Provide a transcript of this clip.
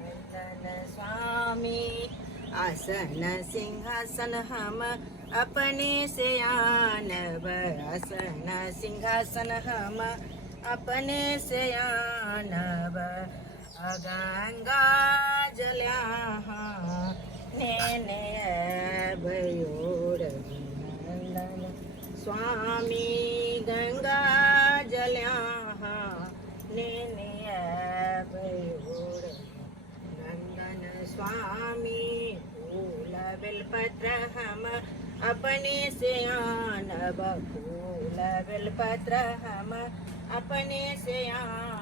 नंदन स्वामी आसन सिंहासन हम अपने से आनब आसन सिंहासन हम अपने से आनब गंगा जल्या नेने भयोर नंदन स्वामी गंगा जल्या नेने भयोर नंदन स्वामी फूल बेलपत्र हम अपने से आनब फूल बेलपत्र हम अपने से आनब